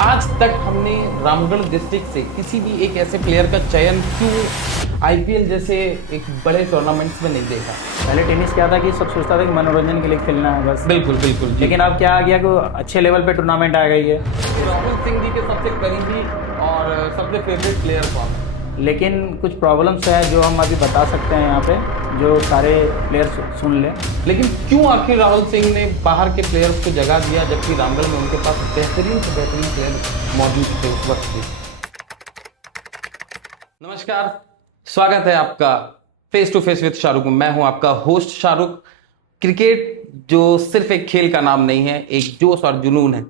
आज तक हमने रामगढ़ डिस्ट्रिक्ट से किसी भी एक ऐसे प्लेयर का चयन क्यों आईपीएल जैसे एक बड़े टूर्नामेंट्स में नहीं देखा। पहले टेनिस क्या था कि सब सोचता था कि मनोरंजन के लिए खेलना है बस। बिल्कुल बिल्कुल जी। लेकिन अब क्या आ गया कि अच्छे लेवल पे टूर्नामेंट आ गई है। राहुल सिंह जी के सबसे करीबी और सबसे फेवरेट प्लेयर कौन है? लेकिन कुछ प्रॉब्लम्स है जो हम अभी बता सकते हैं यहाँ पे, जो सारे प्लेयर्स सुन लें। लेकिन क्यों आखिर राहुल सिंह ने बाहर के प्लेयर्स को जगह दिया जबकि रामगढ़ में उनके पास बेहतरीन से बेहतरीन प्लेयर मौजूद थे उस वक्त भी। नमस्कार, स्वागत है आपका face to face with Shahrukh. मैं हूं आपका होस्ट शाहरुख। क्रिकेट जो सिर्फ एक खेल का नाम नहीं है, एक जोश और जुनून है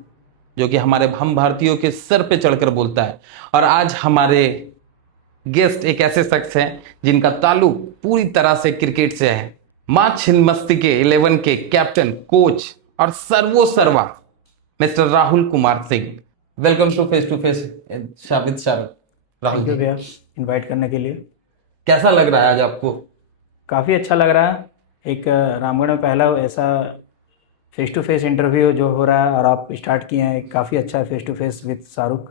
जो कि हमारे हम भारतीयों के सर पे चढ़कर बोलता है। और आज हमारे गेस्ट एक ऐसे शख्स हैं जिनका ताल्लुक पूरी तरह से क्रिकेट से है। मां छिन्नमस्ती के 11 के कैप्टन, कोच और सर्वा mister Rahul Kumar Singh. Welcome to face with Shahrukh. Rahul thank you ji, भैया इनवाइट करने के लिए। कैसा लग रहा है आज आपको? काफ़ी अच्छा लग रहा है। एक रामगढ़ में पहला ऐसा फेस टू फेस इंटरव्यू जो हो रहा है और आप स्टार्ट किए हैं, काफ़ी अच्छा है। Face to face with Shahrukh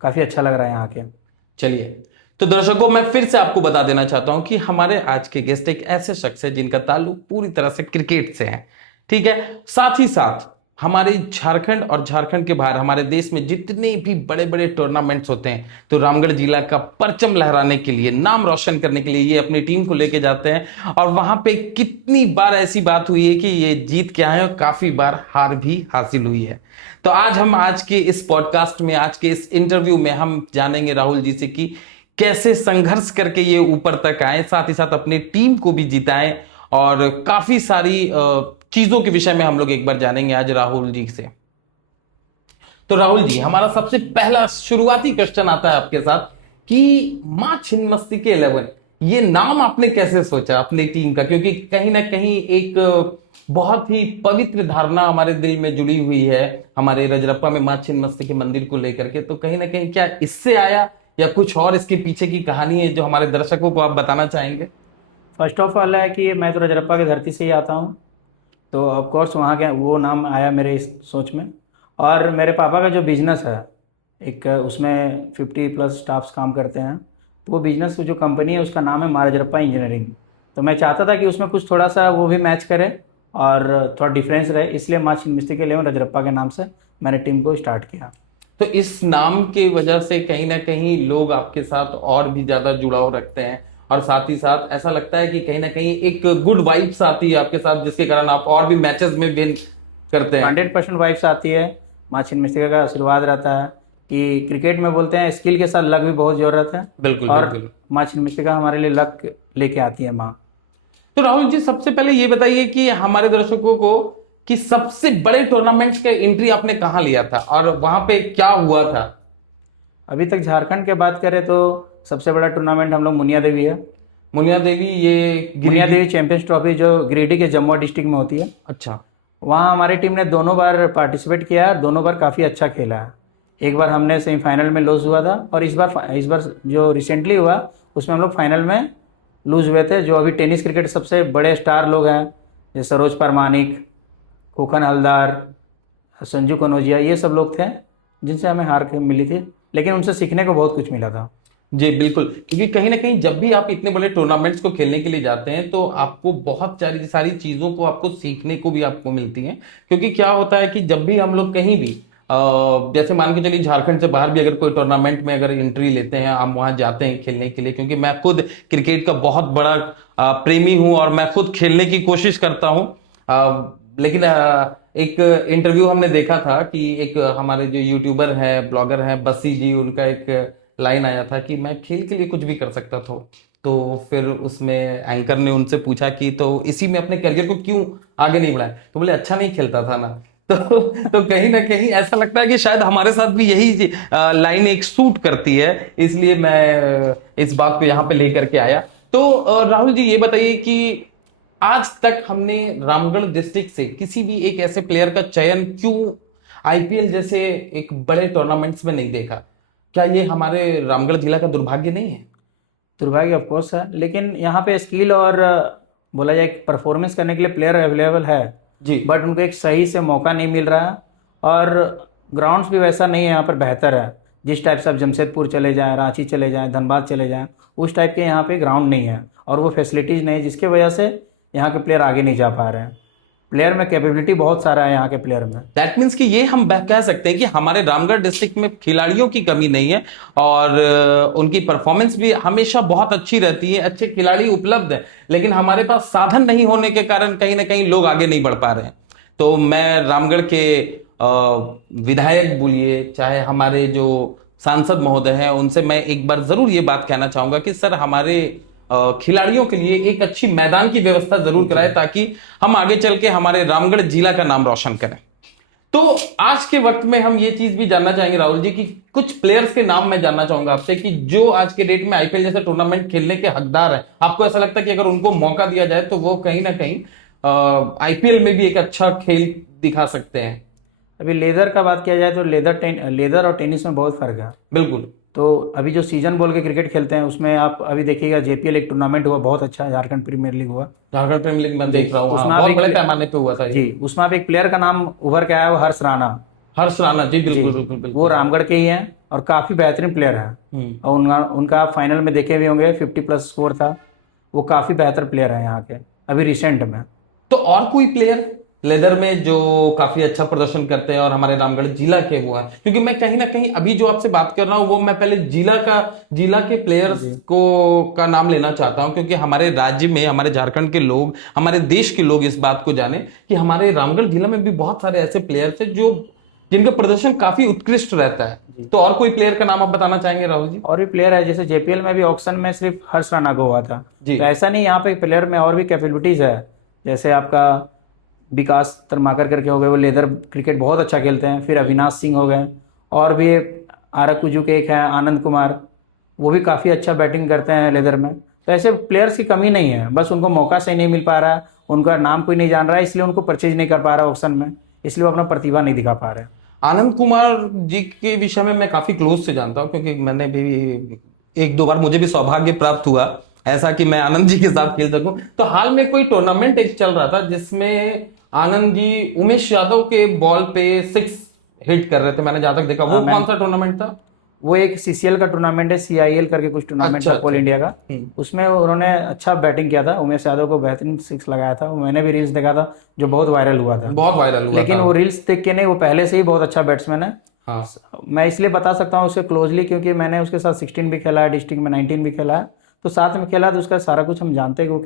काफ़ी अच्छा लग रहा है यहाँ के। चलिए, तो दर्शकों मैं फिर से आपको बता देना चाहता हूं कि हमारे आज के गेस्ट एक ऐसे शख्स है जिनका ताल्लुक पूरी तरह से क्रिकेट से है। ठीक है, साथ ही साथ हमारे झारखंड और झारखंड के बाहर हमारे देश में जितने भी बड़े बड़े टूर्नामेंट्स होते हैं तो रामगढ़ जिला का परचम लहराने के लिए, नाम रोशन करने के लिए ये अपनी टीम को लेके जाते हैं। और वहां पे कितनी बार ऐसी बात हुई है कि ये जीत के आए और काफी बार हार भी हासिल हुई है। तो आज के इस पॉडकास्ट में, आज के इस इंटरव्यू में हम जानेंगे राहुल जी से कि कैसे संघर्ष करके ये ऊपर तक आए, साथ ही साथ अपनी टीम को भी जिताएं और काफी सारी चीजों के विषय में हम लोग एक बार जानेंगे आज राहुल जी से। तो राहुल जी, हमारा सबसे पहला शुरुआती क्वेश्चन आता है आपके साथ कि मां छिन्नमस्ती के 11 ये नाम आपने कैसे सोचा अपनी टीम का? क्योंकि कहीं ना कहीं एक बहुत ही पवित्र धारणा हमारे दिल में जुड़ी हुई है हमारे रजरप्पा में मां छिन्नमस्ती के मंदिर को लेकर के। तो कहीं ना कहीं क्या इससे आया या कुछ और इसके पीछे की कहानी है जो हमारे दर्शकों को आप बताना चाहेंगे? फर्स्ट ऑफ ऑल है कि मैं तो रजरप्पा की धरती से ही आता हूँ, तो ऑफ कोर्स वहाँ के वो नाम आया मेरे इस सोच में। और मेरे पापा का जो बिजनेस है एक, उसमें 50+ स्टाफ्स काम करते हैं। तो वो बिजनेस जो कंपनी है उसका नाम है मां रजरप्पा इंजीनियरिंग। तो मैं चाहता था कि उसमें कुछ थोड़ा सा वो भी मैच करे और थोड़ा डिफरेंस रहे, इसलिए मां छिन्नमस्ती के 11 रजरप्पा के नाम से मैंने टीम को स्टार्ट किया। तो इस नाम की वजह से कहीं ना कहीं लोग आपके साथ और भी ज्यादा जुड़ाव रखते हैं और साथ ही साथ ऐसा लगता है कि कहीं ना कहीं एक गुड वाइब्स आती है आपके साथ जिसके कारण आप और भी मैचेस में विन करते हैं। 100% वाइब्स आती है। मां छिन्नमस्ती का आशीर्वाद रहता है कि क्रिकेट में बोलते हैं स्किल के साथ लक भी बहुत जरूरत है। बिल्कुल और बिल्कुल। मां छिन्नमस्ती का हमारे लिए लक लेके आती है माँ। तो राहुल जी, सबसे पहले ये बताइए कि हमारे दर्शकों को कि सबसे बड़े टूर्नामेंट का एंट्री आपने कहाँ लिया था और वहां पे क्या हुआ था? अभी तक झारखंड के बात करें तो सबसे बड़ा टूर्नामेंट हम लोग मुनिया देवी है। मुनिया देवी, ये मुनिया देवी चैंपियंस ट्रॉफी जो गिरिडीह के जम्मू डिस्ट्रिक्ट में होती है। अच्छा। वहाँ हमारी टीम ने दोनों बार पार्टिसिपेट किया है, दोनों बार काफ़ी अच्छा खेला है। एक बार हमने सेमीफाइनल में लूज हुआ था और इस बार जो रिसेंटली हुआ उसमें हम लोग फाइनल में लूज हुए थे। जो अभी टेनिस क्रिकेट सबसे बड़े स्टार लोग हैं जैसे सरोज परमानिक, खोखन हलदार, संजू कनौजिया, ये सब लोग थे जिनसे हमें हार के मिली थी, लेकिन उनसे सीखने को बहुत कुछ मिला था। जी बिल्कुल, क्योंकि कहीं ना कहीं जब भी आप इतने बड़े टूर्नामेंट्स को खेलने के लिए जाते हैं तो आपको बहुत सारी चीजों को आपको सीखने को भी आपको मिलती हैं। क्योंकि क्या होता है कि जब भी हम लोग कहीं भी जैसे मान के चलिए झारखंड से बाहर भी अगर कोई टूर्नामेंट में अगर एंट्री लेते हैं, हम वहां जाते हैं खेलने के लिए, क्योंकि मैं खुद क्रिकेट का बहुत बड़ा प्रेमी हूं और मैं खुद खेलने की कोशिश करता हूं। लेकिन एक इंटरव्यू हमने देखा था कि एक हमारे जो यूट्यूबर हैं, ब्लॉगर हैं, बस्सी जी, उनका एक लाइन आया था कि मैं खेल के लिए कुछ भी कर सकता था। तो फिर उसमें एंकर ने उनसे पूछा कि तो इसी में अपने करियर को क्यों आगे नहीं बढ़ाया? तो बोले अच्छा नहीं खेलता था ना। तो कहीं ना कहीं ऐसा लगता है कि शायद हमारे साथ भी यही लाइन एक सूट करती है, इसलिए मैं इस बात को यहाँ पे लेकर के आया। तो राहुल जी, ये बताइए कि आज तक हमने रामगढ़ डिस्ट्रिक्ट से किसी भी एक ऐसे प्लेयर का चयन क्यों आईपीएल जैसे एक बड़े टूर्नामेंट्स में नहीं देखा? क्या ये हमारे रामगढ़ जिला का दुर्भाग्य नहीं है? दुर्भाग्य ऑफ कोर्स है, लेकिन यहाँ पे स्किल और बोला जाए परफॉर्मेंस करने के लिए प्लेयर अवेलेबल है जी। बट उनको एक सही से मौका नहीं मिल रहा है। और ग्राउंड्स भी वैसा नहीं है यहाँ पर, बेहतर है। जिस टाइप से आप जमशेदपुर चले जाएँ, रांची चले जाएँ, धनबाद चले जाएँ, उस टाइप के यहाँ पे ग्राउंड नहीं है और वो फैसिलिटीज़ नहीं है, जिसकी वजह से यहाँ के प्लेयर आगे नहीं जा पा रहे हैं। प्लेयर में कैपेबिलिटी बहुत सारा है यहाँ के प्लेयर में। दैट मीन्स कि ये हम कह सकते हैं कि हमारे रामगढ़ डिस्ट्रिक्ट में खिलाड़ियों की कमी नहीं है और उनकी परफॉर्मेंस भी हमेशा बहुत अच्छी रहती है, अच्छे खिलाड़ी उपलब्ध है, लेकिन हमारे पास साधन नहीं होने के कारण कहीं ना कहीं लोग आगे नहीं बढ़ पा रहे हैं। तो मैं रामगढ़ के विधायक बोलिए चाहे हमारे जो सांसद महोदय हैं उनसे मैं एक बार जरूर ये बात कहना चाहूंगा कि सर हमारे खिलाड़ियों के लिए एक अच्छी मैदान की व्यवस्था जरूर कराए ताकि हम आगे चल के हमारे रामगढ़ जिला का नाम रोशन करें। तो आज के वक्त में हम ये चीज भी जानना चाहेंगे राहुल जी कि कुछ प्लेयर्स के नाम मैं जानना चाहूंगा आपसे कि जो आज के डेट में आईपीएल जैसे टूर्नामेंट खेलने के हकदार हैं। आपको ऐसा लगता है कि अगर उनको मौका दिया जाए तो वो कहीं ना कहीं आईपीएल में भी एक अच्छा खेल दिखा सकते हैं? अभी लेदर का बात किया जाए तो लेदर और टेनिस में बहुत फर्क है। बिल्कुल। तो अभी जो सीजन बोल के क्रिकेट खेलते हैं उसमें आप अभी देखिएगा, जेपीएल एक टूर्नामेंट हुआ बहुत अच्छा, झारखंड प्रीमियर लीग हुआ। झारखंड प्रीमियर लीग में देख रहा हूँ, उसमें हाँ, आप बहुत एक बड़े पैमाने पे हुआ था जी, उसमें आप एक प्लेयर का नाम उभर के आया, वो हर्ष राणा। हर्ष राणा जी, बिल्कुल बिल्कुल बिल्कुल। वो रामगढ़ के ही हैं और काफी बेहतरीन प्लेयर हैं और उनका आप फाइनल में देखे भी होंगे, 50+ स्कोर था। वो काफी बेहतर प्लेयर है यहाँ के अभी रिसेंट में। तो और कोई प्लेयर लेदर में जो काफी अच्छा प्रदर्शन करते हैं और हमारे रामगढ़ जिला के वो हैं? क्योंकि मैं कहीं ना कहीं अभी जो आपसे बात कर रहा हूं वो मैं पहले जिला के प्लेयर्स को का नाम लेना चाहता हूं, क्योंकि हमारे राज्य में हमारे झारखंड के लोग, हमारे देश के लोग इस बात को जाने कि हमारे रामगढ़ जिला में भी बहुत सारे ऐसे प्लेयर्स हैं जो जिनका प्रदर्शन काफी उत्कृष्ट रहता है। तो और कोई प्लेयर का नाम आप बताना चाहेंगे राहुल जी? और भी प्लेयर है, जैसे जेपीएल में भी ऑक्शन में सिर्फ हर्ष राणा को हुआ था। तो ऐसा नहीं, यहाँ पे प्लेयर में और भी कैपेबिलिटीज है। जैसे आपका विकास तरमाकर करके हो गए, वो लेदर क्रिकेट बहुत अच्छा खेलते हैं। फिर अविनाश सिंह हो गए, और भी आरकुजू के एक है आनंद कुमार, वो भी काफ़ी अच्छा बैटिंग करते हैं लेदर में। तो ऐसे प्लेयर्स की कमी नहीं है, बस उनको मौका सही नहीं मिल पा रहा है, उनका नाम कोई नहीं जान रहा है, इसलिए उनको परचेज नहीं कर पा रहा ऑक्शन में, इसलिए वो अपना प्रतिभा नहीं दिखा पा रहे हैं। आनंद कुमार जी के विषय में मैं काफी क्लोज से जानता हूं, क्योंकि मैंने भी 1-2 बार मुझे भी सौभाग्य प्राप्त हुआ ऐसा कि मैं आनंद जी के साथ खेल सकूं। तो हाल में कोई टूर्नामेंट एक चल रहा था जिसमें आनंद जी उमेश यादव के बॉल पे 6 हिट कर रहे थे, मैंने जहां तक देखा। वो कौन सा टूर्नामेंट था? वो एक सीसीएल का टूर्नामेंट है, सीआईएल करके कुछ टूर्नामेंट था, कोल इंडिया का। उसमें उन्होंने अच्छा बैटिंग किया था, उमेश यादव को बेहतरीन 6 लगाया था। मैंने भी रील्स देखा था जो बहुत वायरल हुआ था, बहुत वायरल हुआ लेकिन था। वो रील्स देख के नहीं, वो पहले से ही बहुत अच्छा बैट्समैन है। हाँ। मैं इसलिए बता सकता हूँ उसे क्लोजली, क्योंकि मैंने उसके साथ 16 भी खेला है, डिस्ट्रिक्ट में 19 भी खेला है, तो साथ में खेला, तो उसका सारा कुछ हम जानते हैं कि वो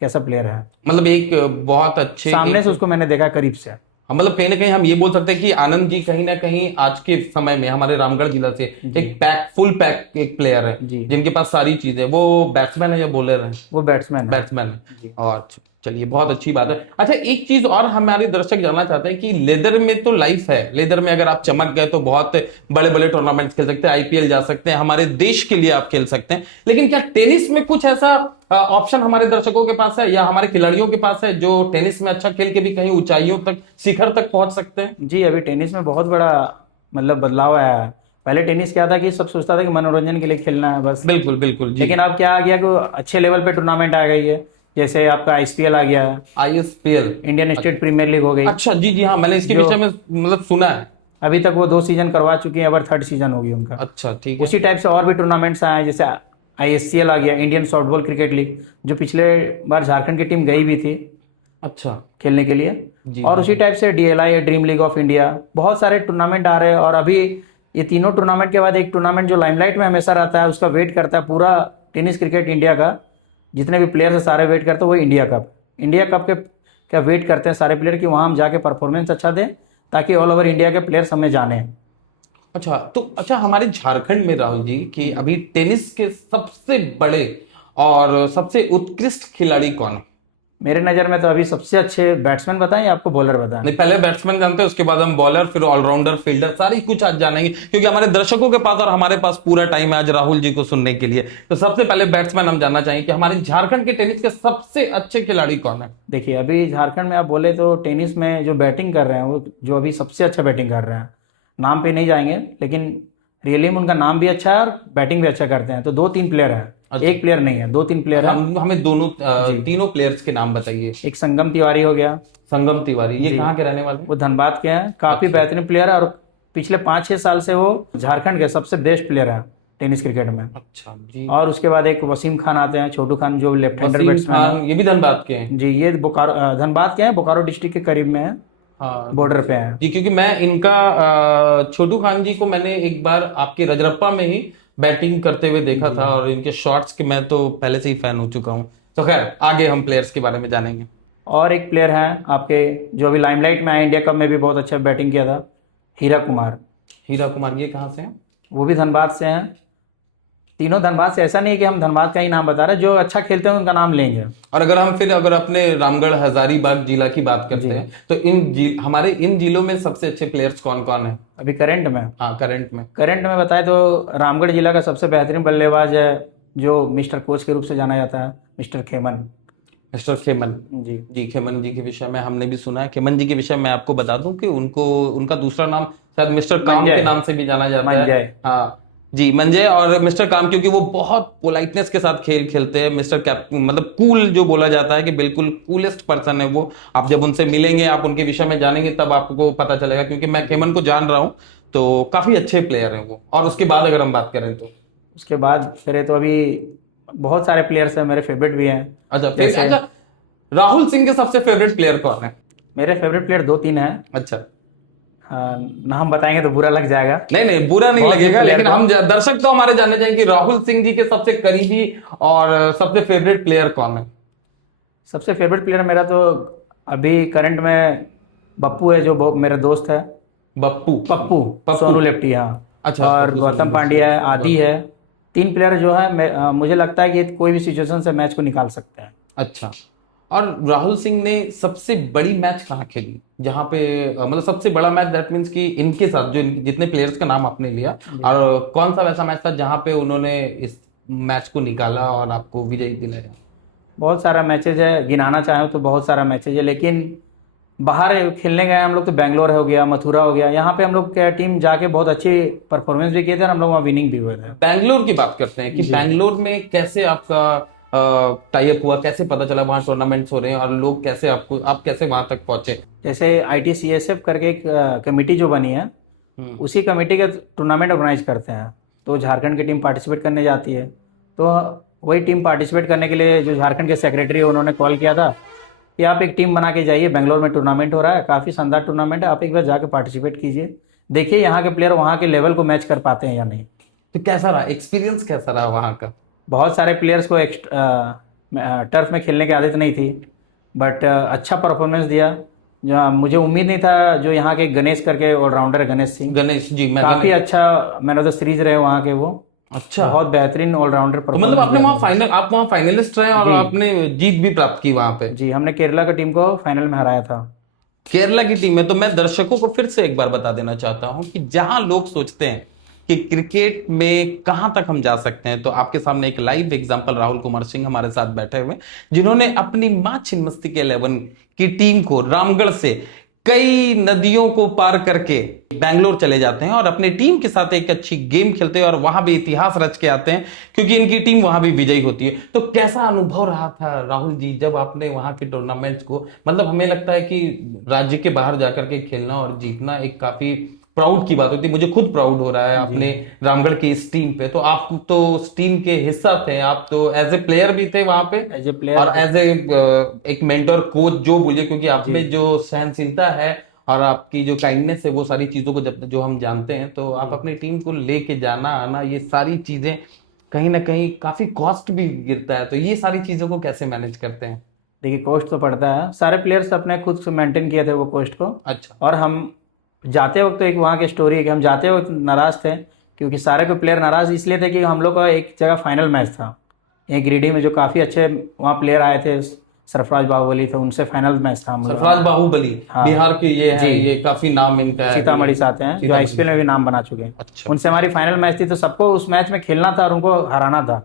कैसा प्लेयर है। मतलब एक बहुत अच्छे सामने से उसको मैंने देखा करीब से। मतलब कहीं ना कहीं हम ये बोल सकते हैं कि आनंद जी कहीं ना कहीं आज के समय में हमारे रामगढ़ जिला से एक फुल पैक एक प्लेयर है जिनके पास सारी चीजें। वो बैट्समैन है या बॉलर है? वो बैट्समैन है। और चलिए बहुत अच्छी बात है। अच्छा, एक चीज और हमारे दर्शक जानना चाहते हैं कि लेदर में तो लाइफ है, लेदर में अगर आप चमक गए तो बहुत बड़े बड़े टूर्नामेंट खेल सकते हैं, आईपीएल जा सकते हैं, हमारे देश के लिए आप खेल सकते हैं, लेकिन क्या टेनिस में कुछ ऐसा ऑप्शन हमारे दर्शकों के पास है या हमारे खिलाड़ियों के पास है जो टेनिस में अच्छा खेल के भी कहीं ऊंचाइयों तक, शिखर तक पहुंच सकते हैं? जी, अभी टेनिस में बहुत बड़ा मतलब बदलाव आया है। पहले टेनिस क्या था कि सब सोचता था कि मनोरंजन के लिए खेलना है बस। बिल्कुल बिल्कुल जी। लेकिन अब क्या आ गया कि अच्छे लेवल पे टूर्नामेंट आ गई है, जैसे आपका आईएसपीएल आ गया है, ISPL Indian state premier league हो गई। अच्छा जी जी, हाँ मैंने इसके विषय में मतलब सुना है। अभी तक वो 2 सीजन करवा चुकी है, अब 3rd सीजन होगी उनका। अच्छा ठीक है। उसी टाइप से और भी टूर्नामेंट्स आए हैं, जैसे आईएससीएल आ गया, इंडियन सॉफ्टबॉल क्रिकेट लीग, जो पिछले बार झारखंड की टीम गई भी थी अच्छा खेलने के लिए। और उसी टाइप से DLI, dream league of India, बहुत सारे टूर्नामेंट आ रहे हैं। और अभी ये तीनों टूर्नामेंट के बाद एक टूर्नामेंट जो लाइमलाइट में हमेशा रहता है, उसका वेट करता है पूरा टेनिस क्रिकेट इंडिया का, जितने भी प्लेयर्स हैं सारे वेट करते हैं, वो इंडिया कप के क्या वेट करते हैं सारे प्लेयर कि वहाँ हम जाके परफॉर्मेंस अच्छा दें, ताकि ऑल ओवर इंडिया के प्लेयर्स हमें जाने। अच्छा, तो अच्छा हमारे झारखंड में राहुल जी कि अभी टेनिस के सबसे बड़े और सबसे उत्कृष्ट खिलाड़ी कौन है? मेरे नज़र में तो अभी सबसे अच्छे बैट्समैन बताएं या आपको बॉलर बताएं? नहीं, पहले बैट्समैन जानते हैं, उसके बाद हम बॉलर, फिर ऑलराउंडर, फील्डर, सारी कुछ आज जानेंगे, क्योंकि हमारे दर्शकों के पास और हमारे पास पूरा टाइम है आज राहुल जी को सुनने के लिए। तो सबसे पहले बैट्समैन हम जानना चाहेंगे कि हमारे झारखंड के टेनिस के सबसे अच्छे खिलाड़ी कौन है? देखिए, अभी झारखंड में आप बोले तो टेनिस में जो बैटिंग कर रहे हैं, वो जो अभी सबसे अच्छा बैटिंग कर रहे हैं, नाम पे नहीं जाएंगे, लेकिन रियली में उनका नाम भी अच्छा है और बैटिंग भी अच्छा करते हैं। तो 2-3 प्लेयर हैं, एक प्लेयर नहीं है, 2-3 प्लेयर है। हमें तीनों प्लेयर्स के नाम बताइए। एक संगम तिवारी हो गया। संगम तिवारी, ये कहाँ के रहने वाले? वो धनबाद के हैं, काफी बेहतरीन प्लेयर है और पिछले 5-6 साल से वो झारखंड के सबसे बेस्ट प्लेयर हैं टेनिस क्रिकेट में। अच्छा जी। और उसके बाद एक वसीम खान आते हैं, छोटू खान, जो left hander Wasim batsman Khan है। ये भी धनबाद के हैं। जी, ये बोकारो, धनबाद के हैं, बोकारो डिस्ट्रिक्ट के करीब में है, हाँ बॉर्डर पे हैं। जी, क्योंकि मैं इनका छोटू खान जी को मैंने एक बार आपके रजरप्पा में ही बैटिंग करते हुए देखा था, और इनके शॉट्स के मैं तो पहले से ही फैन हो चुका हूँ। तो खैर आगे हम प्लेयर्स के बारे में जानेंगे। और एक प्लेयर हैं आपके जो अभी लाइमलाइट में आए, इंडिया कप में भी बहुत अच्छा बैटिंग किया था, हीरा कुमार। हीरा कुमार ये कहाँ से हैं? वो भी धनबाद से हैं, तीनों धनबाद से। ऐसा नहीं कि हम धनबाद का ही नाम बता रहे, जो अच्छा खेलते हैं उनका नाम लेंगे। और अगर अपने रामगढ़ हजारीबाग जिला की बात करते हैं तो हमारे इन जिलों में सबसे अच्छे प्लेयर्स कौन कौन है अभी करंट में? हाँ करंट में। करंट में बताए तो रामगढ़ जिला का सबसे बेहतरीन बल्लेबाज है, जो मिस्टर कोच के रूप से जाना जाता है, मिस्टर खेमन। मिस्टर खेमन जी जी। खेमन जी के विषय में हमने भी सुना है। खेमन जी के विषय में आपको बता दूं कि उनका दूसरा नाम शायद मिस्टर काम मंजय। के नाम से भी जाना जाता है। मंजय। हाँ जी, मंजय और मिस्टर काम, क्योंकि वो बहुत पोलाइटनेस के साथ खेल खेलते हैं। मिस्टर कैप मतलब कूल जो बोला जाता है कि बिल्कुल कूलेस्ट पर्सन है वो। आप जब उनसे मिलेंगे, आप उनके विषय में जानेंगे, तब आपको पता चलेगा, क्योंकि मैं खेमन को जान रहा हूँ, तो काफी अच्छे प्लेयर हैं वो। और उसके बाद अगर हम बात करें तो उसके बाद फिर तो अभी बहुत सारे प्लेयर्स हैं, मेरे फेवरेट भी हैं। अच्छा, राहुल सिंह के सबसे फेवरेट प्लेयर कौन है? मेरे फेवरेट प्लेयर 2-3 हैं। अच्छा, नाम बताएंगे तो बुरा लग जाएगा। नहीं बुरा नहीं बहुत लगेगा, ही लेकिन player हम दर्शक तो हमारे जानने चाहिए कि राहुल सिंह जी के सबसे करीबी और सबसे फेवरेट प्लेयर कौन है? सबसे फेवरेट प्लेयर मेरा तो अभी करंट में बप्पू है, जो मेरा दोस्त है। पप्पू पप्पू सोनू लेफ्टी, हाँ। अच्छा, और पप्पू गौतम सोनू पांड्या है, आदि है। 3 प्लेयर जो है, मुझे लगता है कि कोई भी सिचुएशन से मैच को निकाल सकते हैं। अच्छा, और राहुल सिंह ने सबसे बड़ी मैच कहाँ खेली, जहां पे मतलब सबसे बड़ा मैच, दैट मीन्स कि इनके साथ जो जितने प्लेयर्स का नाम आपने लिया, और कौन सा वैसा मैच था जहां पे उन्होंने इस मैच को निकाला और आपको विजयी दिलाया? बहुत सारा मैचेज है, गिनाना चाहें तो बहुत सारा मैचेज है, लेकिन बाहर खेलने गए हम लोग तो बेंगलोर हो गया, मथुरा हो गया, यहाँ पे हम लोग क्या टीम जाके बहुत अच्छी परफॉर्मेंस भी किए थे और हम लोग वहाँ विनिंग भी हुए थे। बैंगलोर की बात करते हैं कि बैंगलोर में कैसे आपका टाई अप हुआ, कैसे पता चला वहाँ टूर्नामेंट्स हो रहे हैं, और लोग कैसे आप कैसे वहां तक पहुंचे? जैसे ITCSF करके एक कमेटी जो बनी है, उसी कमेटी के टूर्नामेंट ऑर्गेनाइज करते हैं, तो झारखंड की टीम पार्टिसिपेट करने जाती है। तो वही टीम पार्टिसिपेट करने के लिए जो झारखंड के सेक्रेटरी है, उन्होंने कॉल किया था कि आप एक टीम बना के जाइए, बेंगलोर में टूर्नामेंट हो रहा है, काफ़ी शानदार टूर्नामेंट है, आप एक बार जाके पार्टिसिपेट कीजिए, देखिए यहाँ के प्लेयर वहाँ के लेवल को मैच कर पाते हैं या नहीं। तो कैसा रहा एक्सपीरियंस, कैसा रहा वहाँ का? बहुत सारे प्लेयर्स को टर्फ में खेलने की आदत नहीं थी, बट अच्छा परफॉर्मेंस दिया। जो मुझे उम्मीद नहीं था, जो यहाँ के गणेश करके ऑलराउंडर, गणेश सिंह, गणेश जी, काफ़ी अच्छा मैन ऑफ द सीरीज रहे वहाँ के वो। अच्छा, बहुत बेहतरीन ऑलराउंडर तो मतलब आपने वहाँ आप वहाँ फाइनलिस्ट रहे और आपने जीत भी प्राप्त की वहाँ पे? जी, हमने केरला की टीम को फाइनल में हराया था। केरला की टीम में। तो मैं दर्शकों को फिर से एक बार बता देना चाहता हूं कि जहां लोग सोचते हैं कि क्रिकेट में कहां तक हम जा सकते हैं, तो आपके सामने एक लाइव एग्जांपल राहुल कुमार सिंह हमारे साथ बैठे हुए, जिन्होंने अपनी मां छिन्नमस्ती के 11 की टीम को रामगढ़ से कई नदियों को पार करके बैंगलोर चले जाते हैं और अपनी टीम के साथ एक अच्छी गेम खेलते हैं और वहां भी इतिहास रच के आते हैं, क्योंकि इनकी टीम वहां भी विजयी होती है। तो कैसा अनुभव रहा था राहुल जी जब आपने वहां के टूर्नामेंट्स को, मतलब हमें लगता है कि राज्य के बाहर जाकर के खेलना और जीतना एक काफी प्राउड की बात होती है। मुझे खुद प्राउड हो रहा है अपने रामगढ़ की इस टीम पे। तो आप तो उस टीम के हिस्सा थे, आप तो एज ए प्लेयर भी थे वहां पे, एज ए प्लेयर और एज ए एक मेंटर कोच जो बोलिए, क्योंकि आप में जो सहनशीलता है और आपकी जो काइंडनेस है, वो सारी चीजों को जो हम जानते हैं, तो आप अपनी टीम को लेके जाना आना, ये सारी चीजें कहीं ना कहीं काफी कॉस्ट भी गिरता है। तो ये सारी चीजों को कैसे मैनेज करते हैं? देखिए, कॉस्ट तो पड़ता है, सारे प्लेयर्स अपने खुद से मेंटेन किए थे वो कॉस्ट को। अच्छा, और हम जाते वक्त तो एक वहाँ की स्टोरी है कि हम जाते वक्त नाराज थे, क्योंकि सारे को प्लेयर नाराज इसलिए थे कि हम लोग का एक जगह फाइनल मैच था ये गिरिडीह में, जो काफ़ी अच्छे वहाँ प्लेयर आए थे, सरफराज बाहुबली थे, उनसे फाइनल मैच था हम लोग। सरफराज बाहुबली, हाँ, बिहार के ये हैं, ये काफी नाम इनका है, सीतामढ़ी से आते हैं, जो IPL में भी नाम बना चुके हैं। अच्छा, उनसे हमारी फाइनल मैच थी, तो सबको उस मैच में खेलना था और उनको हराना था,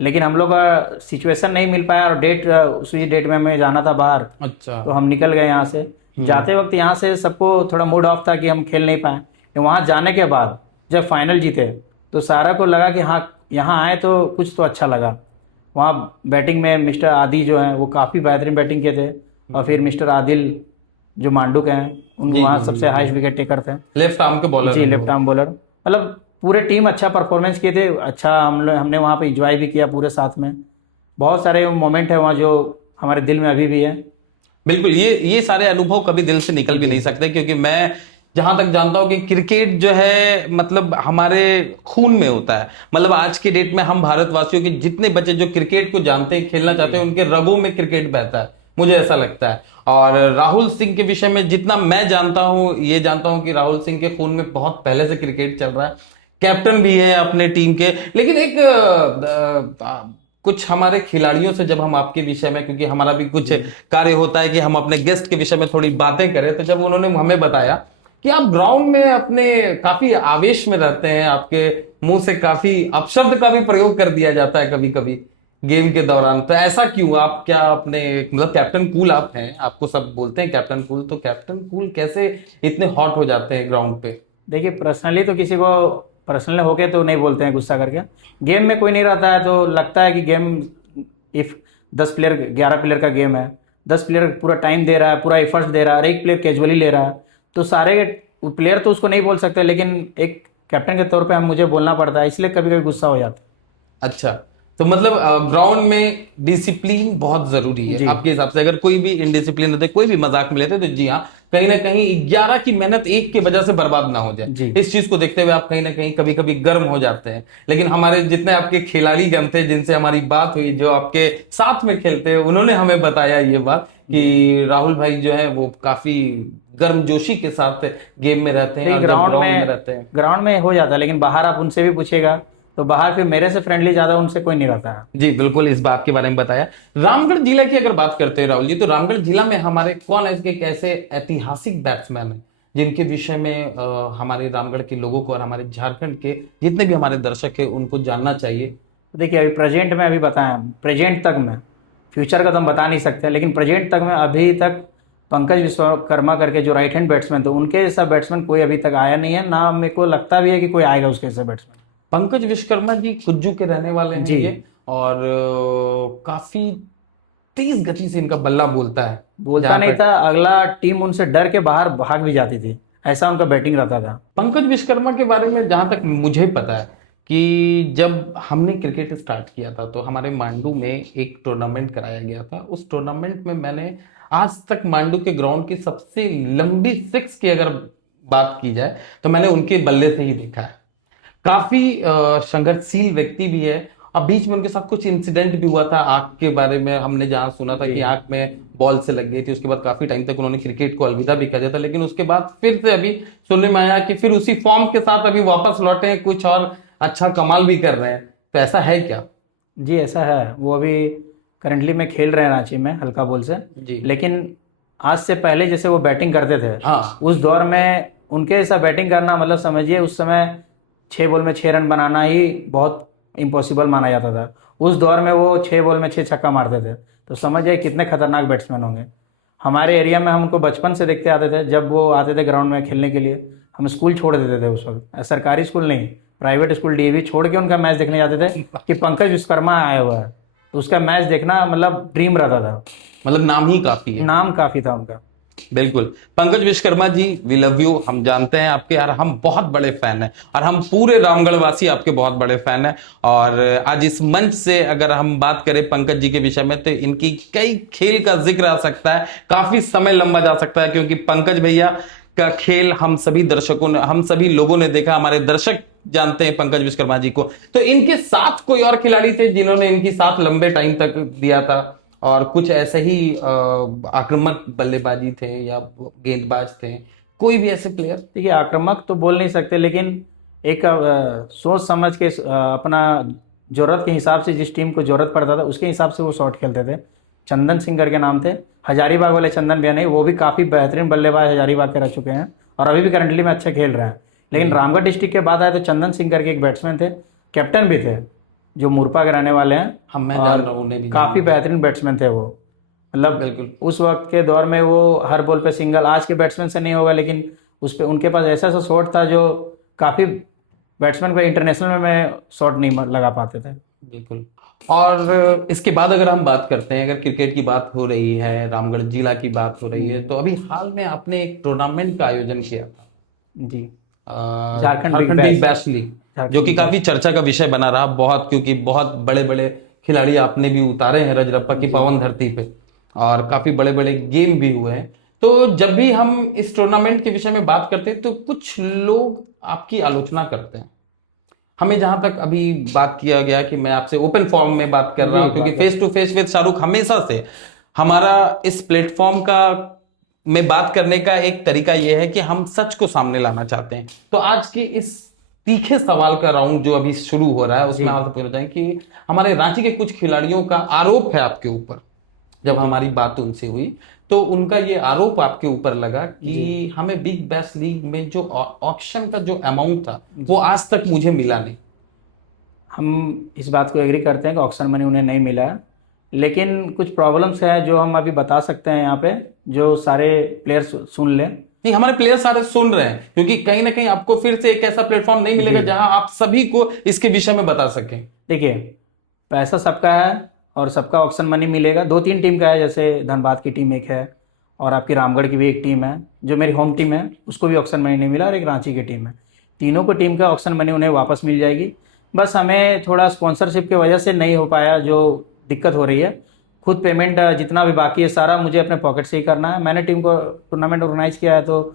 लेकिन हम लोग का सिचुएशन नहीं मिल पाया और उसी डेट में हमें जाना था बाहर। अच्छा, तो हम निकल गए यहाँ से। जाते वक्त यहाँ से सबको थोड़ा मूड ऑफ था कि हम खेल नहीं पाए। वहाँ जाने के बाद जब फाइनल जीते तो सारा को लगा कि हाँ, यहाँ आए तो कुछ तो अच्छा लगा। वहाँ बैटिंग में मिस्टर आदि जो हैं वो काफ़ी बेहतरीन बैटिंग किए थे, और फिर मिस्टर आदिल जो मांडू के हैं, उन जी, वहाँ जी, सबसे हाईएस्ट विकेट टेकर थे। लेफ्ट आर्म के बॉलर जी, हैं लेफ्ट वो। Arm bowler. मतलब पूरे टीम अच्छा परफॉर्मेंस किए थे, अच्छा हमने वहाँ पे इंजॉय भी किया पूरे साथ में। बहुत सारे मोमेंट है वहाँ जो हमारे दिल में अभी भी है। बिल्कुल, ये सारे अनुभव कभी दिल से निकल भी जी नहीं सकते, क्योंकि मैं जहां तक जानता हूं कि क्रिकेट जो है मतलब हमारे खून में होता है। मतलब आज के डेट में हम भारतवासियों के जितने बच्चे जो क्रिकेट को जानते हैं, खेलना चाहते हैं, उनके रगों में क्रिकेट बहता है, मुझे ऐसा लगता है। और राहुल सिंह के विषय में जितना मैं जानता हूं, ये जानता हूं कि राहुल सिंह के खून में बहुत पहले से क्रिकेट चल रहा है, कैप्टन भी है अपने टीम के। लेकिन एक कुछ हमारे खिलाड़ियों से जब हम आपके विषय में, क्योंकि हमारा भी कुछ कार्य होता है कि हम अपने गेस्ट के विषय में थोड़ी बातें करें, तो जब उन्होंने हमें बताया कि आप ग्राउंड में अपने काफी आवेश में रहते हैं, आपके मुंह से काफी अपशब्द का भी प्रयोग कर दिया जाता है कभी कभी गेम के दौरान, तो ऐसा क्यों? आप क्या अपने मतलब कैप्टन कूल आप हैं, आपको सब बोलते हैं कैप्टन कूल, तो कैप्टन कूल कैसे इतने हॉट हो जाते हैं ग्राउंड पे? देखिए, पर्सनली तो किसी को पर्सनल होके तो नहीं बोलते हैं गुस्सा करके। गेम में कोई नहीं रहता है तो लगता है कि गेम, इफ 10 प्लेयर 11 प्लेयर का गेम है, 10 प्लेयर पूरा टाइम दे रहा है, पूरा एफर्ट्स दे रहा है, और एक प्लेयर कैजुअली ले रहा है, तो सारे प्लेयर तो उसको नहीं बोल सकते, लेकिन एक कैप्टन के तौर पे हम मुझे बोलना पड़ता है, इसलिए कभी कभी गुस्सा हो जाता अच्छा, तो मतलब ग्राउंड में डिसिप्लिन बहुत जरूरी है। है जी आपके हिसाब से? अगर कोई भी इनडिसिप्लिन रहते, कोई भी मजाक में लेते, तो जी हाँ, कहीं ना कहीं 11 की मेहनत एक की वजह से बर्बाद ना हो जाए, जी इस चीज को देखते हुए आप कहीं ना कहीं कभी कभी गर्म हो जाते हैं। लेकिन हमारे जितने आपके खिलाड़ी गण थे जिनसे हमारी बात हुई, जो आपके साथ में खेलते हैं, उन्होंने हमें बताया ये बात कि राहुल भाई जो है वो काफी गर्मजोशी के साथ गेम में रहते हैं, देखिए, और जब ग्राउंड में रहते हैं। ग्राउंड में हो जाता है, लेकिन बाहर आप उनसे भी पूछेगा तो बाहर फिर मेरे से फ्रेंडली ज्यादा उनसे कोई नहीं रहता है। जी बिल्कुल, इस बात के बारे में बताया। रामगढ़ जिला की अगर बात करते हैं राहुल जी, तो रामगढ़ जिला में हमारे कौन ऐसे एक ऐसे ऐतिहासिक बैट्समैन हैं जिनके विषय में हमारे रामगढ़ के लोगों को और हमारे झारखंड के जितने भी हमारे दर्शक हैं उनको जानना चाहिए? तो देखिए, अभी प्रेजेंट में अभी बताया, प्रेजेंट तक में, फ्यूचर का तो हम बता नहीं सकते, लेकिन प्रेजेंट तक में अभी तक पंकज विश्वकर्मा करके जो राइट हैंड बैट्समैन थे, उनके जैसा बैट्समैन कोई अभी तक आया नहीं है, ना मेरे को लगता भी है कि कोई आएगा उसके जैसा बैट्समैन। पंकज विश्वकर्मा जी कुज्जू के रहने वाले हैं जी, ये, और काफी तेज गति से इनका बल्ला बोलता है। बोलता जहां नहीं पे था, अगला टीम उनसे डर के बाहर भाग भी जाती थी, ऐसा उनका बैटिंग रहता था। पंकज विश्वकर्मा के बारे में जहां तक मुझे पता है कि जब हमने क्रिकेट स्टार्ट किया था तो हमारे मांडू में एक टूर्नामेंट कराया गया था। उस टूर्नामेंट में मैंने आज तक मांडू के ग्राउंड की सबसे लंबी सिक्स की अगर बात की जाए तो मैंने उनके बल्ले से ही देखा है। काफी संघर्षशील व्यक्ति भी है। अब बीच में उनके साथ कुछ इंसिडेंट भी हुआ था, आंख के बारे में हमने जहां सुना था जी कि आंख में बॉल से लग गई थी, उसके बाद काफी टाइम तक उन्होंने क्रिकेट को अलविदा भी कर दिया था। लेकिन उसके बाद फिर से अभी सुनने में आया कि फिर उसी फॉर्म के साथ अभी वापस लौटे हैं, कुछ और अच्छा कमाल भी कर रहे हैं, तो ऐसा है क्या? जी, ऐसा है। वो अभी करंटली में खेल रहे हैं रांची में हल्का बॉल से, जी लेकिन आज से पहले जैसे वो बैटिंग करते थे, हाँ। उस दौर में उनके जैसा बैटिंग करना, मतलब समझिए उस समय 6 बॉल में 6 रन बनाना ही बहुत इम्पॉसिबल माना जाता था। उस दौर में वो 6 बॉल में 6 छक्का मारते थे, तो समझिए कितने खतरनाक बैट्समैन होंगे। हमारे एरिया में हम उनको बचपन से देखते आते थे, जब वो आते थे ग्राउंड में खेलने के लिए, हम स्कूल छोड़ देते थे उस वक्त, सरकारी स्कूल नहीं, प्राइवेट स्कूल डीएवी छोड़ के उनका मैच देखने जाते थे कि पंकज विश्वकर्मा आया हुआ है, तो उसका मैच देखना मतलब ड्रीम रहता था। मतलब नाम ही काफी है। नाम काफी था उनका। बिल्कुल, Pankaj Vishwakarma ji, we love you, हम जानते हैं आपके, यार हम बहुत बड़े फैन हैं, और हम पूरे रामगढ़ वासी आपके बहुत बड़े फैन हैं। और आज इस मंच से अगर हम बात करें पंकज जी के विषय में, तो इनकी कई खेल का जिक्र आ सकता है, काफी समय लंबा जा सकता है, क्योंकि पंकज भैया का खेल हम सभी दर्शकों ने, हम सभी लोगों ने देखा, हमारे दर्शक जानते हैं पंकज विश्वकर्मा जी को। तो इनके साथ कोई और खिलाड़ी थे जिन्होंने इनकी साथ लंबे टाइम तक दिया था, और कुछ ऐसे ही आक्रामक बल्लेबाजी थे या गेंदबाज थे, कोई भी ऐसे प्लेयर? देखिए, आक्रामक तो बोल नहीं सकते, लेकिन एक सोच समझ के अपना जरूरत के हिसाब से, जिस टीम को जरूरत पड़ता था उसके हिसाब से वो शॉट खेलते थे। चंदन सिंह करके नाम थे, हजारीबाग वाले चंदन भैया नहीं, वो भी काफ़ी बेहतरीन बल्लेबाज हजारीबाग के रह चुके हैं, और अभी भी करंटली में अच्छे खेल रहे हैं। लेकिन रामगढ़ डिस्ट्रिक्ट के बाद आए तो चंदन सिंह करके एक बैट्समैन थे, कैप्टन भी थे, जो मुरपा के रहने वाले हैं, हम मैं जान रहा हूँ, उन्हें भी काफ़ी बेहतरीन बैट्समैन थे वो। मतलब बिल्कुल। उस वक्त के दौर में वो हर बॉल पे सिंगल, आज के बैट्समैन से नहीं होगा, लेकिन उस पे उनके पास ऐसा ऐसा शॉट था जो काफ़ी बैट्समैन को इंटरनेशनल में शॉट नहीं लगा पाते थे। बिल्कुल। और इसके बाद अगर हम बात करते हैं, अगर क्रिकेट की बात हो रही है, रामगढ़ जिला की बात हो रही है, तो अभी हाल में आपने एक टूर्नामेंट का आयोजन किया था, जी। अ, Jharkhand big Jharkhand big bash. Bash league, Jharkhand जो कि बिग काफी बैश। चर्चा का विषय बना रहा बहुत, क्योंकि बहुत बड़े बड़े खिलाड़ी आपने भी उतारे हैं रजरप्पा की जी। पावन धरती पे, और काफी बड़े बड़े गेम भी हुए हैं। तो जब भी हम इस टूर्नामेंट के विषय में बात करते हैं तो कुछ लोग आपकी आलोचना करते हैं। हमें जहां तक अभी बात किया गया कि मैं आपसे ओपन फॉर्म में बात कर रहा जी, हूं, क्योंकि बात face to face with Shahrukh हमेशा से हमारा इस प्लेटफॉर्म का में बात करने का एक तरीका यह है कि हम सच को सामने लाना चाहते हैं। तो आज के इस तीखे सवाल का राउंड जो अभी शुरू हो रहा है, जी। उसमें आपसे पूछना चाहेंगे कि हमारे रांची के कुछ खिलाड़ियों का आरोप है आपके ऊपर। जब जी। हमारी बात उनसे हुई तो उनका ये आरोप आपके ऊपर लगा कि जी। हमें बिग बैश लीग में जो ऑक्शन का जो अमाउंट था वो जी। आज तक मुझे मिला नहीं। हम इस बात को एग्री करते हैं कि ऑक्शन मनी उन्हें नहीं मिला है, लेकिन कुछ प्रॉब्लम्स हैं जो हम अभी बता सकते हैं यहाँ पे, जो सारे प्लेयर्स सुन लें। नहीं, हमारे प्लेयर सारे सुन रहे हैं, क्योंकि कहीं ना कहीं आपको फिर से एक ऐसा प्लेटफॉर्म नहीं मिलेगा जी। जहां आप सभी को इसके विषय में बता सकें। देखिए, पैसा सबका है और सबका ऑक्शन मनी मिलेगा। दो तीन टीम का है, जैसे धनबाद की टीम एक है और आपकी रामगढ़ की भी एक टीम है, जो मेरी होम टीम है, उसको भी ऑक्शन मनी नहीं मिला, और एक रांची की टीम है। तीनों को टीम का ऑक्शन मनी उन्हें वापस मिल जाएगी। बस हमें थोड़ा स्पॉन्सरशिप की वजह से नहीं हो पाया, जो दिक्कत हो रही है। खुद पेमेंट जितना भी बाकी है सारा मुझे अपने पॉकेट से ही करना है। मैंने टीम को टूर्नामेंट ऑर्गेनाइज किया है, तो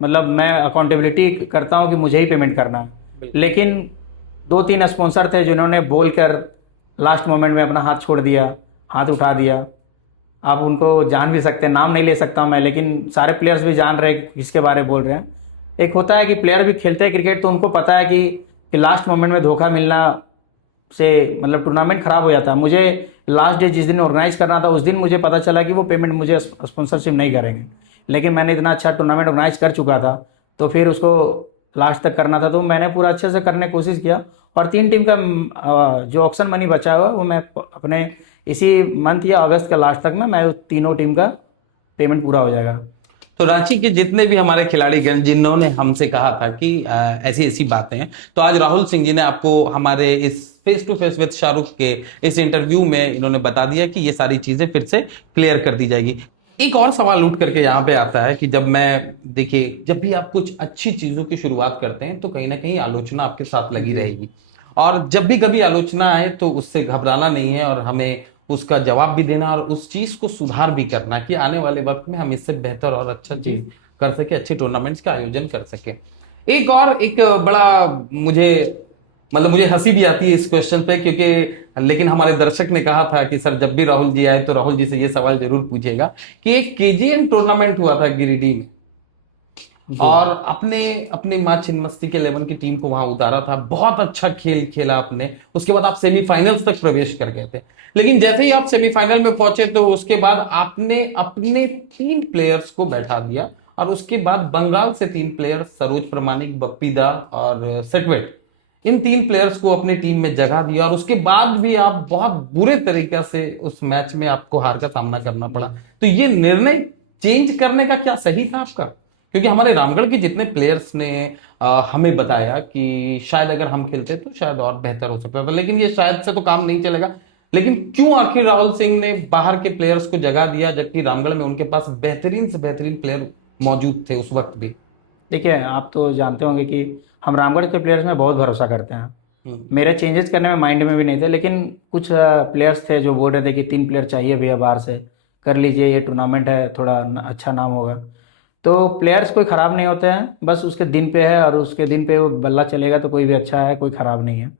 मतलब मैं अकाउंटेबिलिटी करता हूँ कि मुझे ही पेमेंट करना है। लेकिन दो तीन स्पॉन्सर थे जिन्होंने बोलकर लास्ट मोमेंट में अपना हाथ छोड़ दिया, हाथ उठा दिया। आप उनको जान भी सकते हैं, नाम नहीं ले सकता हूं मैं, लेकिन सारे प्लेयर्स भी जान रहे हैं कि किसके बारे में बोल रहे हैं। एक होता है कि प्लेयर भी खेलते हैं क्रिकेट, तो उनको पता है कि लास्ट मोमेंट में धोखा मिलना से मतलब टूर्नामेंट खराब हो जाता है। मुझे लास्ट डे जिस दिन ऑर्गेनाइज करना था, उस दिन मुझे पता चला कि वो पेमेंट मुझे स्पॉन्सरशिप नहीं करेंगे, लेकिन मैंने इतना अच्छा टूर्नामेंट ऑर्गेनाइज कर चुका था, तो फिर उसको लास्ट तक करना था, तो मैंने पूरा अच्छे से करने की कोशिश किया। और तीन टीम का जो ऑक्शन मनी बचा हुआ वो मैं अपने इसी मंथ या अगस्त के लास्ट तक में मैं तीनों टीम का पेमेंट पूरा हो जाएगा। तो रांची के जितने भी हमारे खिलाड़ीगण जिन्होंने हमसे कहा था कि ऐसी ऐसी बातें हैं, तो आज राहुल सिंह जी ने आपको हमारे इस face to face with Shahrukh के इस इंटरव्यू में इन्होंने बता दिया कि ये सारी चीजें फिर से क्लियर कर दी जाएगी। एक और सवाल उठ करके यहाँ पे आता है कि जब मैं देखिए, जब भी आप कुछ अच्छी चीजों की शुरुआत करते हैं तो कहीं ना कहीं आलोचना आपके साथ लगी रहेगी, और जब भी कभी आलोचना आए तो उससे घबराना नहीं है, और हमें उसका जवाब भी देना और उस चीज को सुधार भी करना कि आने वाले वक्त में हम इससे बेहतर और अच्छा चीज कर सके, अच्छे टूर्नामेंट्स का आयोजन कर सके। एक बड़ा मुझे हंसी भी आती है इस क्वेश्चन पे, क्योंकि लेकिन हमारे दर्शक ने कहा था कि सर जब भी राहुल जी आए तो राहुल जी से ये सवाल जरूर पूछिएगा कि एक केजीएन टूर्नामेंट हुआ था गिरिडीह में, और अपने अपने मां छिन्नमस्ती के 11 की टीम को वहां उतारा था। बहुत अच्छा खेल खेला आपने, उसके बाद आप सेमीफाइनल्स तक प्रवेश कर गए थे। लेकिन जैसे ही आप सेमीफाइनल में पहुंचे तो उसके बाद आपने अपने 3 प्लेयर्स को बैठा दिया, और उसके बाद बंगाल से 3 प्लेयर सरोज प्रमाणिक, बप्पी दा और सेटवेट, इन 3 प्लेयर्स को अपनी टीम में जगह दिया, और उसके बाद भी आप बहुत बुरे तरीके से उस मैच में आपको हार का सामना करना पड़ा। तो ये निर्णय चेंज करने का क्या सही था आपका? क्योंकि हमारे रामगढ़ के जितने प्लेयर्स ने हमें बताया कि शायद अगर हम खेलते तो शायद और बेहतर हो सकता था, लेकिन ये शायद से तो काम नहीं चलेगा। लेकिन क्यों आखिर राहुल सिंह ने बाहर के प्लेयर्स को जगह दिया, जबकि रामगढ़ में उनके पास बेहतरीन से बेहतरीन प्लेयर मौजूद थे उस वक्त भी? देखिए, आप तो जानते होंगे कि हम रामगढ़ के प्लेयर्स में बहुत भरोसा करते हैं। मेरे चेंजेस करने में माइंड में भी नहीं थे, लेकिन कुछ प्लेयर्स थे जो बोल रहे थे कि 3 प्लेयर चाहिए भैया बाहर से, कर लीजिए, ये टूर्नामेंट है, थोड़ा अच्छा नाम होगा। तो प्लेयर्स कोई ख़राब नहीं होते हैं, बस उसके दिन पे है, और उसके दिन पे वो बल्ला चलेगा तो कोई भी अच्छा है, कोई ख़राब नहीं है।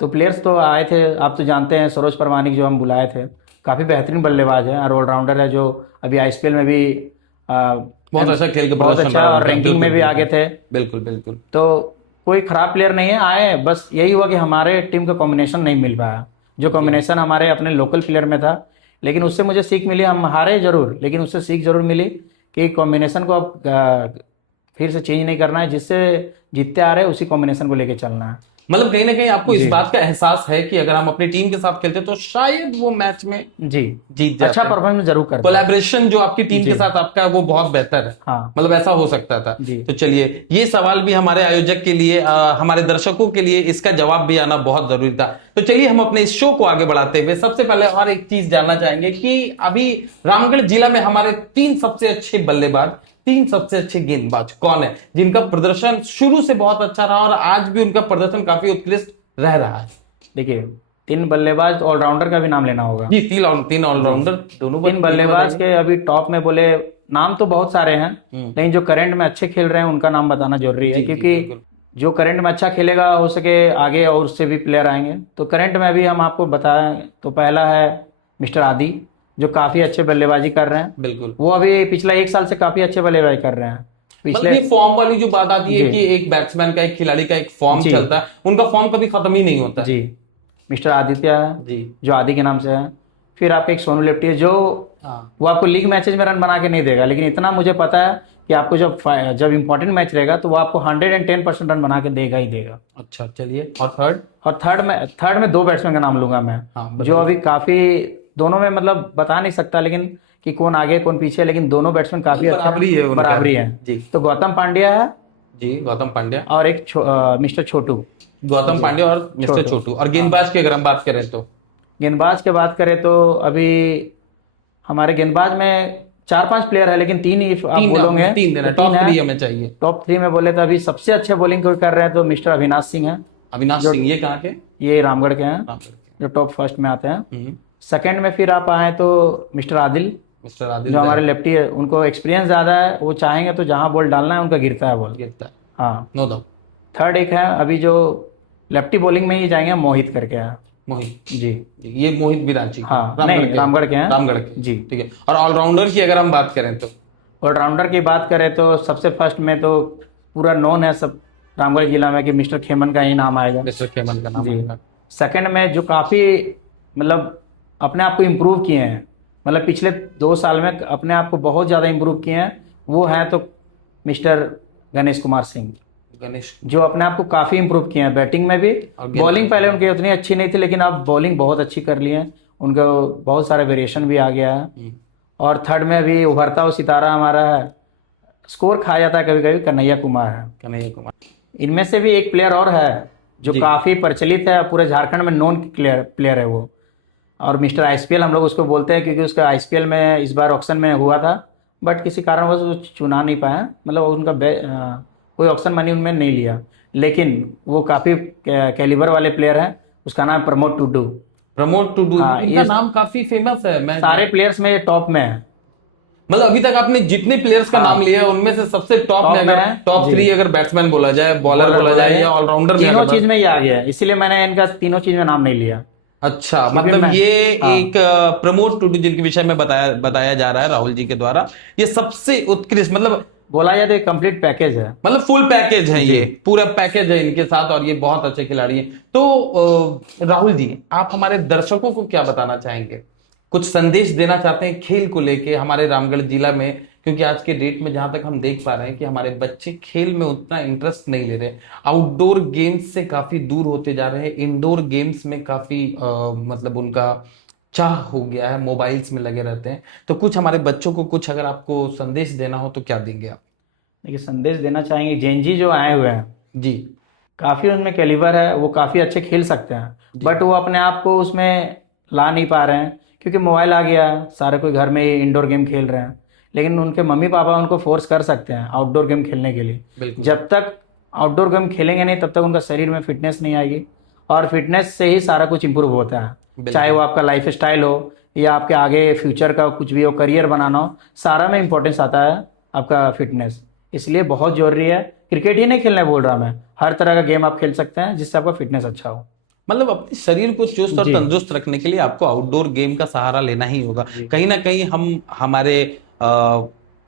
तो प्लेयर्स तो आए थे, आप तो जानते हैं सरोज परमानिक जो हम बुलाए थे, काफ़ी बेहतरीन बल्लेबाज है और ऑलराउंडर है, जो अभी आईएसपीएल में भी बहुत अच्छा खेल के बहुत प्रदर्शन अच्छा रहा और उनका। रैंकिंग में भी आगे थे। बिल्कुल बिल्कुल। तो कोई ख़राब प्लेयर नहीं है, आए, बस यही हुआ कि हमारे टीम का कॉम्बिनेशन नहीं मिल पाया, जो कॉम्बिनेशन हमारे अपने लोकल प्लेयर में था। लेकिन उससे मुझे सीख मिली, हम हारे जरूर, लेकिन उससे सीख जरूर मिली कि कॉम्बिनेशन को अब फिर से चेंज नहीं करना है, जिससे जीतते आ रहे हैं उसी कॉम्बिनेशन को लेके चलना है। मतलब कहीं ना कहीं आपको इस जी बात का एहसास है कि अगर हम अपनी टीम के साथ खेलते तो शायद वो मैच में जी, जीत अच्छा जाते हैं। परफॉर्मेंस जरूर करते हैं। कोलैबोरेशन जो आपकी टीम जी के साथ आपका वो बहुत बेहतर है, हाँ मतलब ऐसा हो सकता था। जी तो चलिए, ये सवाल भी हमारे आयोजक के लिए, हमारे दर्शकों के लिए इसका जवाब भी आना बहुत जरूरी था। तो चलिए हम अपने इस शो को आगे बढ़ाते हुए सबसे पहले और एक चीज जानना चाहेंगे कि अभी रामगढ़ जिला में हमारे 3 सबसे अच्छे गेंदबाज कौन है, जिनका प्रदर्शन शुरू से बहुत अच्छा रहा और आज भी उनका प्रदर्शन काफी उत्कृष्ट रह रहा है। देखिए, 3 बल्लेबाज ऑलराउंडर का भी नाम लेना होगा। जी, तीन ऑलराउंडर दोनों तीन बल्लेबाज के अभी टॉप में बोले, नाम तो बहुत सारे हैं, हम्म। लेकिन जो करंट में अच्छे खेल रहे हैं उनका नाम बताना जरूरी है, जी, जी, क्योंकि बिल्कुल। जो करंट में अच्छा खेलेगा हो सके आगे और उससे भी प्लेयर आएंगे। तो करंट में अभी हम आपको बताएं तो पहला है मिस्टर आदि, जो काफी अच्छे बल्लेबाजी कर रहे हैं। बिल्कुल, वो अभी पिछला 1 साल से काफी अच्छे बल्लेबाजी कर रहे हैं। मतलब पिछले ये फॉर्म वाली जो बात आती है जी कि एक बैट्समैन का, एक खिलाड़ी का एक फॉर्म जी चलता है, उनका फॉर्म कभी खत्म ही नहीं होता है। जी, मिस्टर आदित्य है, जी। जो आदि के नाम से है। फिर आपके एक सोनू लेप्टी है, जो हाँ। वो आपको लीग मैचेज में रन बना के नहीं देगा, लेकिन इतना मुझे पता है कि आपको जब इंपॉर्टेंट मैच रहेगा तो वो आपको 110% रन बना के देगा ही देगा। अच्छा, चलिए, और थर्ड? और थर्ड में 2 बैट्समैन का नाम लूंगा मैं, हाँ, जो बताइए। अभी काफी, दोनों में मतलब बता नहीं सकता लेकिन कि कौन आगे कौन पीछे, लेकिन दोनों बैट्समैन काफी अच्छे बराबरी है हैं, उनका। बराबरी है। जी। तो गौतम पांड्या है जी, गौतम पांड्या। और एक मिस्टर छोटू। गौतम जी, पांड्या और मिस्टर छोटू। और गेंदबाज की अगर हम बात करें तो? गेंदबाज की बात करें तो अभी हमारे गेंदबाज में 4-5 प्लेयर है, लेकिन 3 ही आप बोलोगे तीन देना, तो टॉप 3 है। 3 हमें चाहिए। टॉप 3 में बोले तो अभी सबसे अच्छे बॉलिंग कोई कर रहे हैं तो मिस्टर अविनाश सिंह है। अविनाश जो सिंह, ये कहाँ के? ये रामगढ़ के हैं, रामगढ़ के। जो टॉप फर्स्ट में आते हैं। हम्म। सेकंड में फिर आप आए तो मिस्टर आदिल, मिस्टर आदिल जो हमारे जैन लेफ्टी है, उनको एक्सपीरियंस ज़्यादा है, वो चाहेंगे तो जहाँ बॉल डालना है उनका गिरता है बॉल। गिरता है, हाँ। No doubt. थर्ड एक है अभी जो लेफ्टी बॉलिंग में ही जाएंगे, मोहित करके है। मोहित। जी ये मोहित बिराची के, हाँ, नहीं, रामगढ़ के हैं। रामगढ़ के, जी। ठीक है। और ऑलराउंडर की अगर हम बात करें तो? ऑलराउंडर की बात करें तो सबसे फर्स्ट में तो पूरा नोन है सब रामगढ़ जिला में कि मिस्टर खेमन का ही नाम आएगा। मिस्टर खेमन का नाम जी। आएगा। सेकंड में जो काफ़ी मतलब अपने आप को इम्प्रूव किए हैं, मतलब पिछले 2 साल में अपने आप को बहुत ज़्यादा इम्प्रूव किए हैं, वो हैं तो मिस्टर गणेश कुमार सिंह, गणेश। जो अपने आप को काफ़ी इम्प्रूव किए हैं बैटिंग में भी। और बॉलिंग पहले उनकी उतनी अच्छी नहीं थी, लेकिन अब बॉलिंग बहुत अच्छी कर लिए हैं, उनका बहुत सारे वेरिएशन भी आ गया है। और थर्ड में अभी उभरता हुआ सितारा हमारा है, स्कोर खा जाता है कभी कभी, कन्हैया कुमार है। कन्हैया कुमार। इनमें से भी एक प्लेयर और है जो जी। काफ़ी प्रचलित है, पूरे झारखंड में नॉन प्लेयर है वो, और मिस्टर आईपीएल हम लोग उसको बोलते हैं, क्योंकि उसका आईपीएल में इस बार ऑक्शन में हुआ था, बट किसी कारणवश वो चुना नहीं पाया, मतलब उनका कोई ऑक्शन मनी उनमें नहीं लिया, लेकिन वो काफ़ी कैलिबर वाले प्लेयर हैं। उसका नाम प्रमोद टुडू। प्रमोद टुडू, हाँ, इनका ये नाम काफी फेमस है। मैं सारे प्लेयर्स में ये टॉप में है। मतलब अभी तक आपने जितने प्लेयर्स का हाँ। नाम लिया है उनमें से सबसे टॉप में, टॉप में अगर है। टॉप जी। 3 अगर बैट्समैन बोला जाए, बॉलर बोला जाए या ऑलराउंडर में, तीनों अगर चीज में ये आ गया है, इसीलिए मैंने इनका तीनों चीज में नाम नहीं लिया। अच्छा, क्योंकि मतलब मैं- ये हाँ। एक प्रमोद टुडू जिनके विषय में बताया जा रहा है राहुल जी के द्वारा, ये सबसे उत्कृष्ट, मतलब बोला जाए तो एक कंप्लीट पैकेज है। फुल पैकेज है, जी। ये पूरा पैकेज है इनके साथ, और ये बहुत अच्छे खिलाड़ी हैं। तो राहुल जी, आप हमारे दर्शकों को क्या बताना चाहेंगे, कुछ संदेश देना चाहते हैं खेल को लेके हमारे रामगढ़ जिला में? क्योंकि आज के डेट में जहां तक हम देख पा रहे हैं कि हमारे बच्चे खेल में उतना इंटरेस्ट नहीं ले रहे, आउटडोर गेम्स से काफी दूर होते जा रहे हैं, इंडोर गेम्स में काफी मतलब उनका चाह हो गया है, मोबाइल्स में लगे रहते हैं। तो कुछ हमारे बच्चों को कुछ अगर आपको संदेश देना हो तो क्या देंगे आप? देखिए, संदेश देना चाहेंगे, जेनजी जो आए हुए हैं जी। काफी उनमें कैलिबर है, वो काफी अच्छे खेल सकते हैं, बट वो अपने आप को उसमें ला नहीं पा रहे हैं, क्योंकि मोबाइल आ गया है, सारे कोई घर में ही इंडोर गेम खेल रहे हैं। लेकिन उनके मम्मी पापा उनको फोर्स कर सकते हैं आउटडोर गेम खेलने के लिए। बिल्कुल। जब तक आउटडोर गेम खेलेंगे नहीं, तब तक उनका शरीर में फिटनेस नहीं आएगी, और फिटनेस से ही सारा कुछ इंप्रूव होता है, चाहे वो आपका लाइफ स्टाइल हो या आपके आगे फ्यूचर का कुछ भी हो, करियर बनाना हो, सारा में इंपॉर्टेंस आता है आपका फिटनेस। इसलिए बहुत जरूरी है, क्रिकेट ही नहीं खेलने बोल रहा मैं, हर तरह का गेम आप खेल सकते हैं जिससे आपका फिटनेस अच्छा हो। मतलब अपने शरीर को चुस्त और जी। तंदुरुस्त रखने के लिए आपको आउटडोर गेम का सहारा लेना ही होगा। कहीं ना कहीं हम हमारे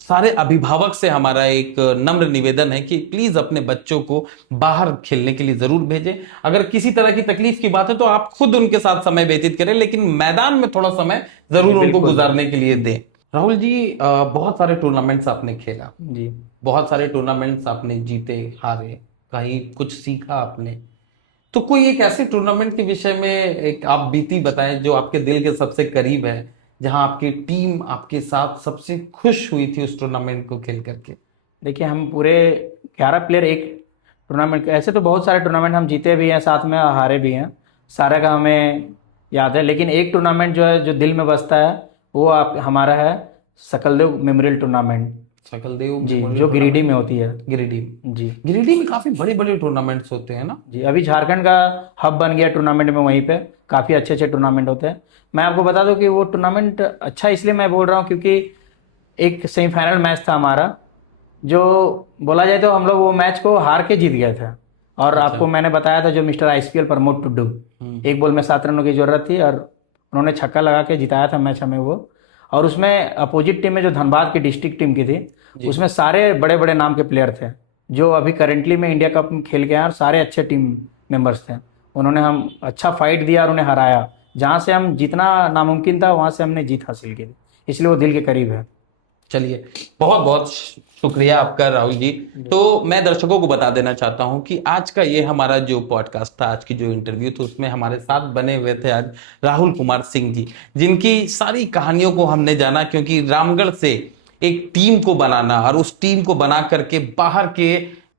सारे अभिभावक से हमारा एक नम्र निवेदन है कि प्लीज अपने बच्चों को बाहर खेलने के लिए जरूर भेजें। अगर किसी तरह की तकलीफ की बात है तो आप खुद उनके साथ समय व्यतीत करें, लेकिन मैदान में थोड़ा समय जरूर उनको गुजारने के लिए दें। राहुल जी, बहुत सारे टूर्नामेंट्स आपने खेला जी, बहुत सारे टूर्नामेंट्स आपने जीते हारे, कहीं कुछ सीखा आपने, तो कोई एक ऐसे टूर्नामेंट के विषय में एक आप बीती बताएं जो आपके दिल के सबसे करीब है, जहां आपकी टीम आपके साथ सबसे खुश हुई थी उस टूर्नामेंट को खेल करके। देखिए हम पूरे 11 प्लेयर एक टूर्नामेंट, ऐसे तो बहुत सारे टूर्नामेंट हम जीते भी हैं, साथ में हारे भी हैं, सारे का हमें याद है, लेकिन एक टूर्नामेंट जो है जो दिल में बसता है वो आप हमारा है सकलदेव मेमोरियल टूर्नामेंट सकलदेव जी, मेमोरियल जो गिरिडीह टूर्नामेंट। में होती है। गिरिडीह। जी गिरिडीह में काफी बड़े बड़े टूर्नामेंट्स होते हैं ना। जी, अभी झारखंड का हब बन गया टूर्नामेंट में, वहीं पे काफ़ी अच्छे अच्छे टूर्नामेंट होते हैं। मैं आपको बता दूं कि वो टूर्नामेंट अच्छा इसलिए मैं बोल रहा हूँ क्योंकि एक सेमीफाइनल मैच था हमारा, जो बोला जाए तो हम लोग वो मैच को हार के जीत गए थे। और अच्छा। आपको मैंने बताया था जो मिस्टर आईपीएल प्रमोद टुड्डू, एक बॉल में 7 रनों की जरूरत थी और उन्होंने छक्का लगा के जिताया था मैच हमें वो। और उसमें अपोजिट टीम में जो धनबाद की डिस्ट्रिक्ट टीम की थी, उसमें सारे बड़े बड़े नाम के प्लेयर थे जो अभी करेंटली में इंडिया कप में खेल के आए और सारे अच्छे टीम मेंबर्स थे। उन्होंने हम अच्छा फाइट दिया और उन्हें हराया, जहाँ से हम जितना नामुमकिन था वहाँ से हमने जीत हासिल की थी, इसलिए वो दिल के करीब है। चलिए, बहुत बहुत शुक्रिया आपका राहुल जी। तो मैं दर्शकों को बता देना चाहता हूं कि आज का ये हमारा जो पॉडकास्ट था, आज की जो इंटरव्यू था, उसमें हमारे साथ बने हुए थे आज राहुल कुमार सिंह जी, जिनकी सारी कहानियों को हमने जाना। क्योंकि रामगढ़ से एक टीम को बनाना और उस टीम को बना करके बाहर के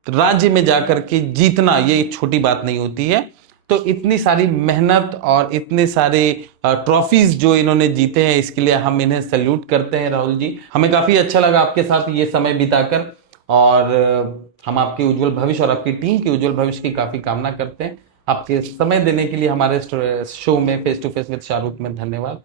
राज्य में जाकर के जीतना, ये छोटी बात नहीं होती है। तो इतनी सारी मेहनत और इतने सारे ट्रॉफीज जो इन्होंने जीते हैं, इसके लिए हम इन्हें सैल्यूट करते हैं राहुल जी। हमें काफी अच्छा लगा आपके साथ ये समय बिताकर, और हम आपके उज्जवल भविष्य और आपकी टीम के उज्जवल भविष्य की काफी कामना करते हैं। आपके समय देने के लिए हमारे शो में face to face with Shahrukh में धन्यवाद।